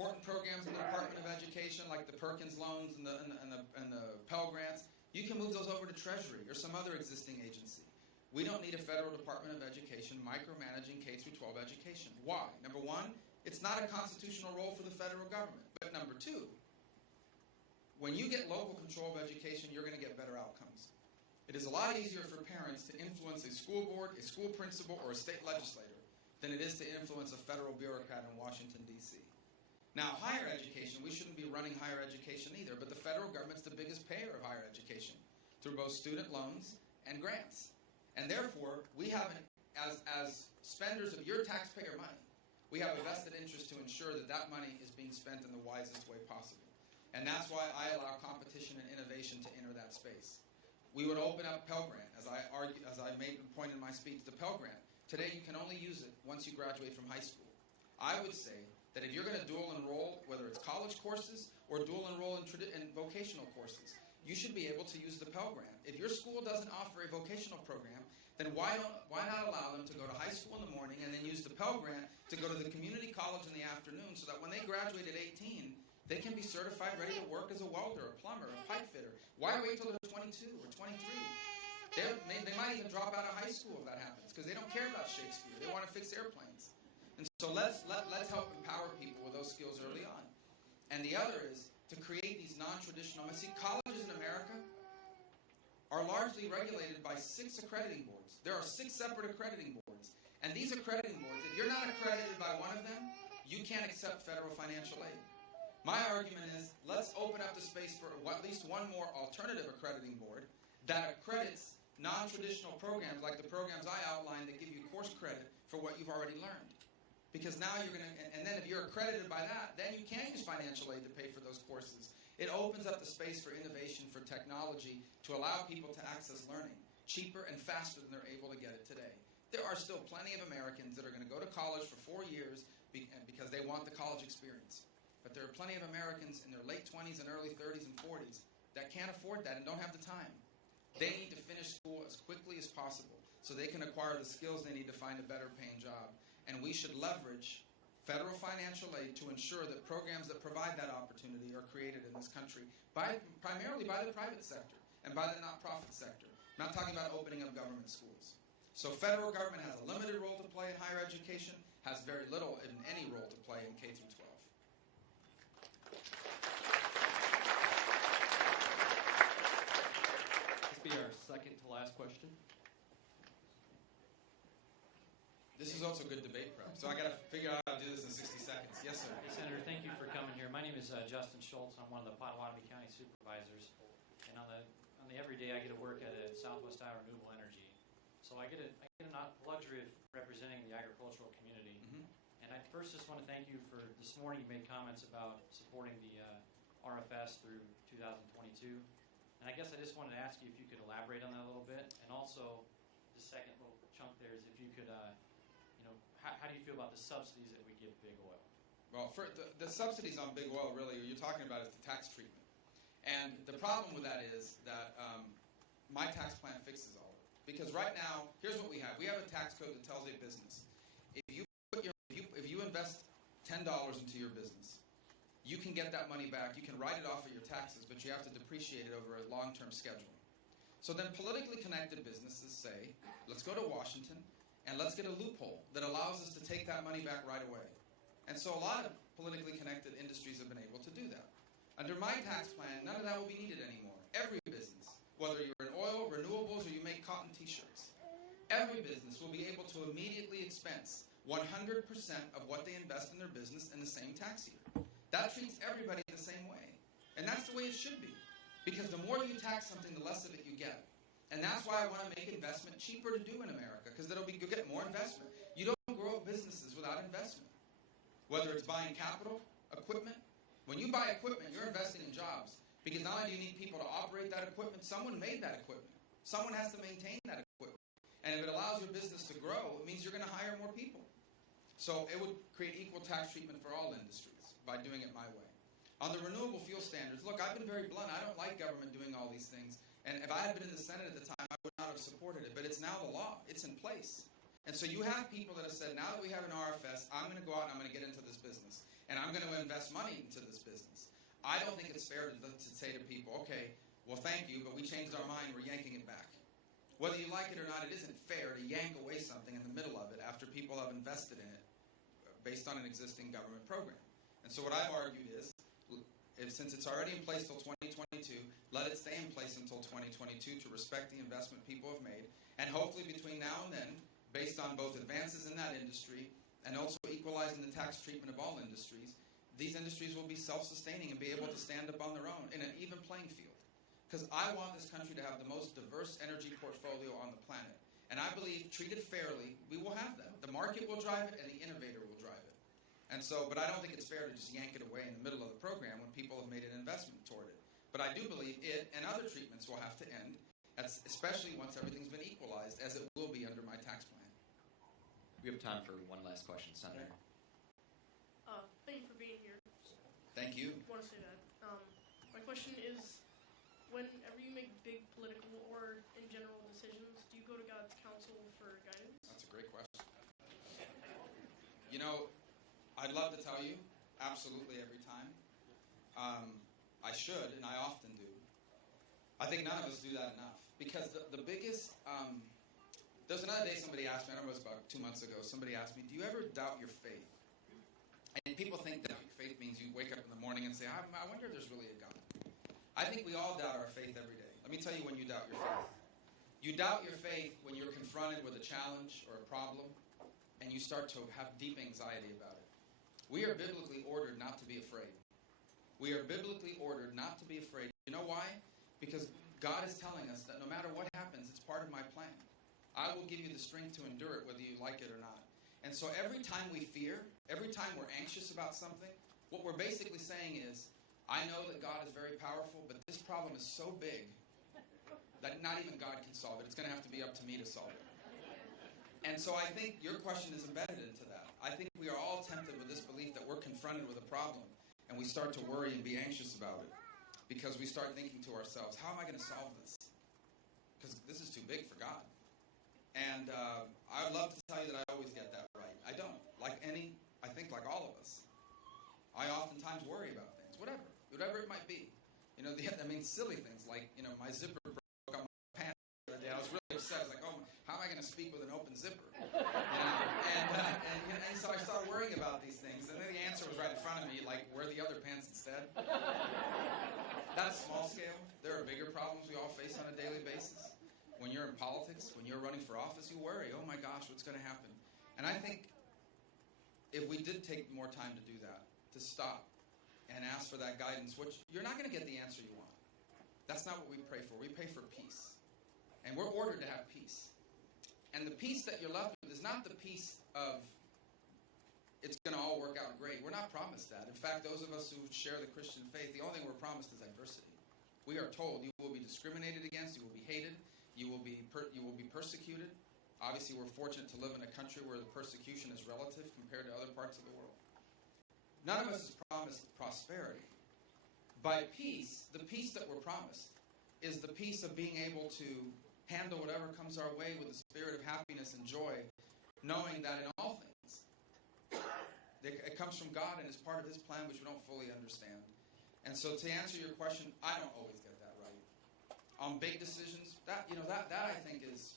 important programs in the Department of Education, like the Perkins loans and the Pell Grants, you can move those over to Treasury or some other existing agency. We don't need a federal Department of Education micromanaging K through 12 education. Why? Number one, it's not a constitutional role for the federal government. But number two, when you get local control of education, you're going to get better outcomes. It is a lot easier for parents to influence a school board, a school principal, or a state legislator than it is to influence a federal bureaucrat in Washington, D.C. Now, higher education, we shouldn't be running higher education either, but the federal government's the biggest payer of higher education through both student loans and grants. And therefore, we have, as spenders of your taxpayer money, we have a vested interest to ensure that that money is being spent in the wisest way possible. And that's why I allow competition and innovation to enter that space. We would open up Pell Grant, as I made the point in my speech, the Pell Grant. Today, you can only use it once you graduate from high school. I would say that if you're going to dual enroll, whether it's college courses or dual enroll in vocational courses, you should be able to use the Pell Grant. If your school doesn't offer a vocational program, then why not allow them to go to high school in the morning and then use the Pell Grant to go to the community college in the afternoon so that when they graduate at 18, they can be certified, ready to work as a welder, a plumber, a pipe fitter. Why wait till they're 22 or 23? They might even drop out of high school if that happens because they don't care about Shakespeare. They want to fix airplanes. And so let's help empower people with those skills early on. And the other is to create these non-traditional. See, colleges in America are largely regulated by 6 accrediting boards. There are 6 separate accrediting boards. And these accrediting boards, if you're not accredited by one of them, you can't accept federal financial aid. My argument is, let's open up the space for at least one more alternative accrediting board that accredits non-traditional programs like the programs I outlined that give you course credit for what you've already learned. Because now you're going to, and then if you're accredited by that, then you can use financial aid to pay for those courses. It opens up the space for innovation, for technology, to allow people to access learning cheaper and faster than they're able to get it today. There are still plenty of Americans that are going to go to college for 4 years because they want the college experience. But there are plenty of Americans in their late 20s and early 30s and 40s that can't afford that and don't have the time. They need to finish school as quickly as possible so they can acquire the skills they need to find a better paying job. And we should leverage federal financial aid to ensure that programs that provide that opportunity are created in this country primarily by the private sector and by the nonprofit sector. I'm not talking about opening up government schools. So federal government has a limited role to play in higher education, has very little, if any, role to play in K through 12. This will be our second to last question. This is also good debate prep, so I got to figure out how to do this in 60 seconds. Yes, sir. Hey, Senator, thank you for coming here. My name is Justin Schultz. I'm one of the Potawatomi County Supervisors. And on the everyday, I get to work at a Southwest Iowa Renewable Energy. So I get an luxury of representing the agricultural community. Mm-hmm. And I first just want to thank you for this morning. You made comments about supporting the RFS through 2022. And I guess I just wanted to ask you if you could elaborate on that a little bit. And also, the second little chunk there is if you could how do you feel about the subsidies that we give big oil? Well, for the subsidies on big oil, really, you're talking about is the tax treatment. And the problem with that is that my tax plan fixes all of it. Because right now, here's what we have. We have a tax code that tells a business, if you invest $10 into your business, you can get that money back. You can write it off of your taxes, but you have to depreciate it over a long-term schedule. So then politically connected businesses say, let's go to Washington, and let's get a loophole that allows us to take that money back right away. And so a lot of politically connected industries have been able to do that. Under my tax plan, none of that will be needed anymore. Every business, whether you're in oil, renewables, or you make cotton t-shirts, every business will be able to immediately expense 100% of what they invest in their business in the same tax year. That treats everybody the same way. And that's the way it should be. Because the more you tax something, the less of it you get. And that's why I want to make investment cheaper to do in America, because you'll get more investment. You don't grow businesses without investment. Whether it's buying capital, equipment. When you buy equipment, you're investing in jobs. Because not only do you need people to operate that equipment, someone made that equipment. Someone has to maintain that equipment. And if it allows your business to grow, it means you're going to hire more people. So it would create equal tax treatment for all industries by doing it my way. On the renewable fuel standards, look, I've been very blunt. I don't like government doing all these things. And if I had been in the Senate at the time, I would not have supported it. But it's now the law. It's in place. And so you have people that have said, now that we have an RFS, I'm going to go out and I'm going to get into this business. And I'm going to invest money into this business. I don't think it's fair to say to people, okay, well, thank you, but we changed our mind, we're yanking it back. Whether you like it or not, it isn't fair to yank away something in the middle of it after people have invested in it based on an existing government program. And so what I've argued is, since it's already in place till 2022, let it stay in place until 2022 to respect the investment people have made. And hopefully between now and then, based on both advances in that industry and also equalizing the tax treatment of all industries, these industries will be self-sustaining and be able to stand up on their own in an even playing field. Because I want this country to have the most diverse energy portfolio on the planet. And I believe, treated fairly, we will have that. The market will drive it and the innovator will drive it. And so, but I don't think it's fair to just yank it away in the middle of the program when people have made an investment toward it. But I do believe it and other treatments will have to end, especially once everything's been equalized, as it will be under my tax plan. We have time for one last question, Senator. Thank you for being here. Thank you. I want to say that. My question is, whenever you make big political or in general decisions, do you go to God's counsel for guidance? That's a great question. You know, I'd love to tell you, absolutely every time. I should, and I often do. I think none of us do that enough. Because the biggest, there's another day somebody asked me, I don't know, it was about 2 months ago, somebody asked me, do you ever doubt your faith? And people think that your faith means you wake up in the morning and say, I wonder if there's really a God. I think we all doubt our faith every day. Let me tell you when you doubt your faith. You doubt your faith when you're confronted with a challenge or a problem, and you start to have deep anxiety about it. We are biblically ordered not to be afraid. We are biblically ordered not to be afraid. You know why? Because God is telling us that no matter what happens, it's part of my plan. I will give you the strength to endure it whether you like it or not. And so every time we fear, every time we're anxious about something, what we're basically saying is, I know that God is very powerful, but this problem is so big that not even God can solve it. It's going to have to be up to me to solve it. And so I think your question is embedded into that. I think we are all tempted with this belief that we're confronted with a problem, and we start to worry and be anxious about it because we start thinking to ourselves, how am I going to solve this? Because this is too big for God. And I would love to tell you that I always get that right. I don't. I think like all of us. I oftentimes worry about things, whatever it might be. You know, silly things like, my zipper broke on my pants the other day. I was really upset. I was like, oh, how am I going to speak with an open zipper? And so I started worrying about these things. And then the answer was right in front of me, like, wear the other pants instead. That's small scale. There are bigger problems we all face on a daily basis. When you're in politics, when you're running for office, you worry, oh my gosh, what's going to happen? And I think if we did take more time to do that, to stop and ask for that guidance, which you're not going to get the answer you want. That's not what we pray for. We pray for peace. And we're ordered to have peace. And the peace that you're left with is not the peace of it's going to all work out great. We're not promised that. In fact, those of us who share the Christian faith, the only thing we're promised is adversity. We are told you will be discriminated against, you will be hated, you will be persecuted. Obviously, we're fortunate to live in a country where the persecution is relative compared to other parts of the world. None of us is promised prosperity. By peace, the peace that we're promised is the peace of being able to handle whatever comes our way with a spirit of happiness and joy, knowing that in all things, it comes from God and is part of His plan, which we don't fully understand. And so to answer your question, I don't always get that right. On big decisions, that I think is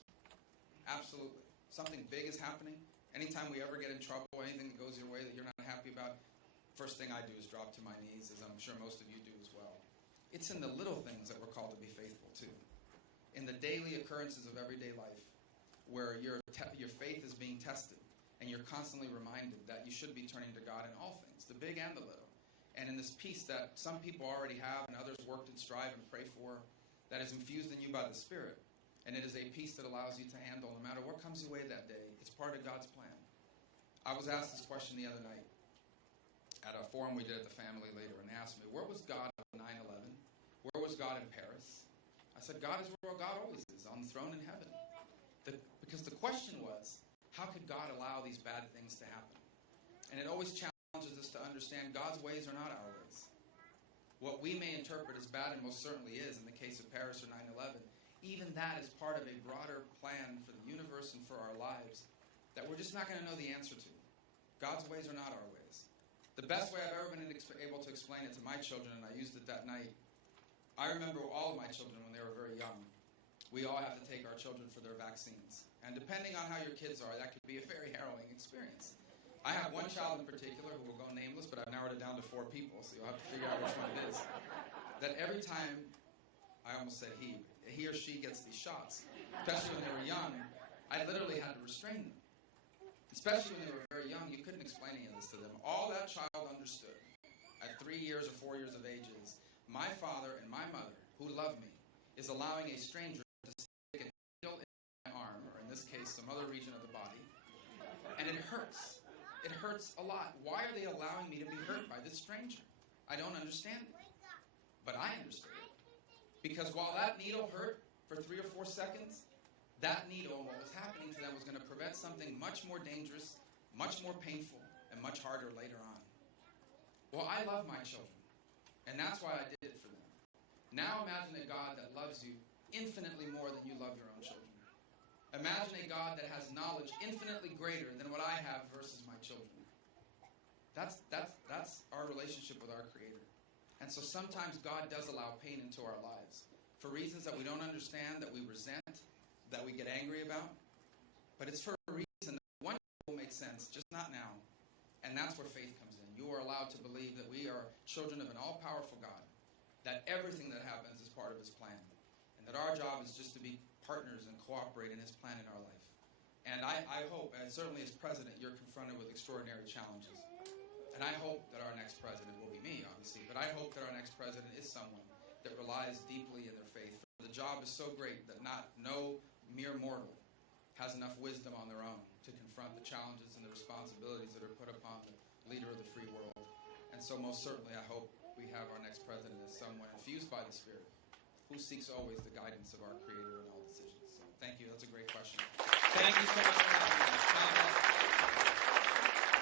absolutely. Something big is happening. Anytime we ever get in trouble, anything that goes your way that you're not happy about, first thing I do is drop to my knees, as I'm sure most of you do as well. It's in the little things that we're called to be faithful to. In the daily occurrences of everyday life, where your faith is being tested, and you're constantly reminded that you should be turning to God in all things, the big and the little. And in this peace that some people already have and others work and strive and pray for, that is infused in you by the Spirit. And it is a peace that allows you to handle no matter what comes your way that day. It's part of God's plan. I was asked this question the other night at a forum we did at the family later, and they asked me, where was God on 9/11? Where was God in Paris? I said, God is where God always is, on the throne in heaven. Because the question was, how could God allow these bad things to happen? And it always challenges us to understand God's ways are not our ways. What we may interpret as bad, and most certainly is in the case of Paris or 9/11, even that is part of a broader plan for the universe and for our lives that we're just not going to know the answer to. God's ways are not our ways. The best way I've ever been able to explain it to my children, and I used it that night, I remember all of my children when they were very young. We all have to take our children for their vaccines. And depending on how your kids are, that could be a very harrowing experience. I have one child in particular who will go nameless, but I've narrowed it down to 4 people, so you'll have to figure out which one it is. That every time, I almost said he or she gets these shots, especially when they were young, I literally had to restrain them. Especially when they were very young, you couldn't explain any of this to them. All that child understood at 3 years or 4 years of age is, my father and my mother, who love me, is allowing a stranger to stick a needle in my arm, or in this case, some other region of the body, and it hurts. It hurts a lot. Why are they allowing me to be hurt by this stranger? I don't understand it. But I understood it. Because while that needle hurt for 3 or 4 seconds, that needle and what was happening to them was going to prevent something much more dangerous, much more painful, and much harder later on. Well, I love my children, and that's why I did it for them. Now imagine a God that loves you infinitely more than you love your own children. Imagine a God that has knowledge infinitely greater than what I have versus my children. That's our relationship with our Creator. And so sometimes God does allow pain into our lives for reasons that we don't understand, that we resent, that we get angry about. But it's for a reason that one day will make sense, just not now. And that's where faith comes in. You are allowed to believe that we are children of an all-powerful God, that everything that happens is part of His plan, and that our job is just to be partners and cooperate in His plan in our life. And I hope, and certainly as president, you're confronted with extraordinary challenges. And I hope that our next president will be me, obviously, but I hope that our next president is someone that relies deeply in their faith. The job is so great that no mere mortal has enough wisdom on their own to confront the challenges and the responsibilities that are put upon the leader of the free world. And so most certainly I hope we have our next president as someone infused by the Spirit who seeks always the guidance of our Creator in all decisions. So thank you. That's a great question. Thank you so much.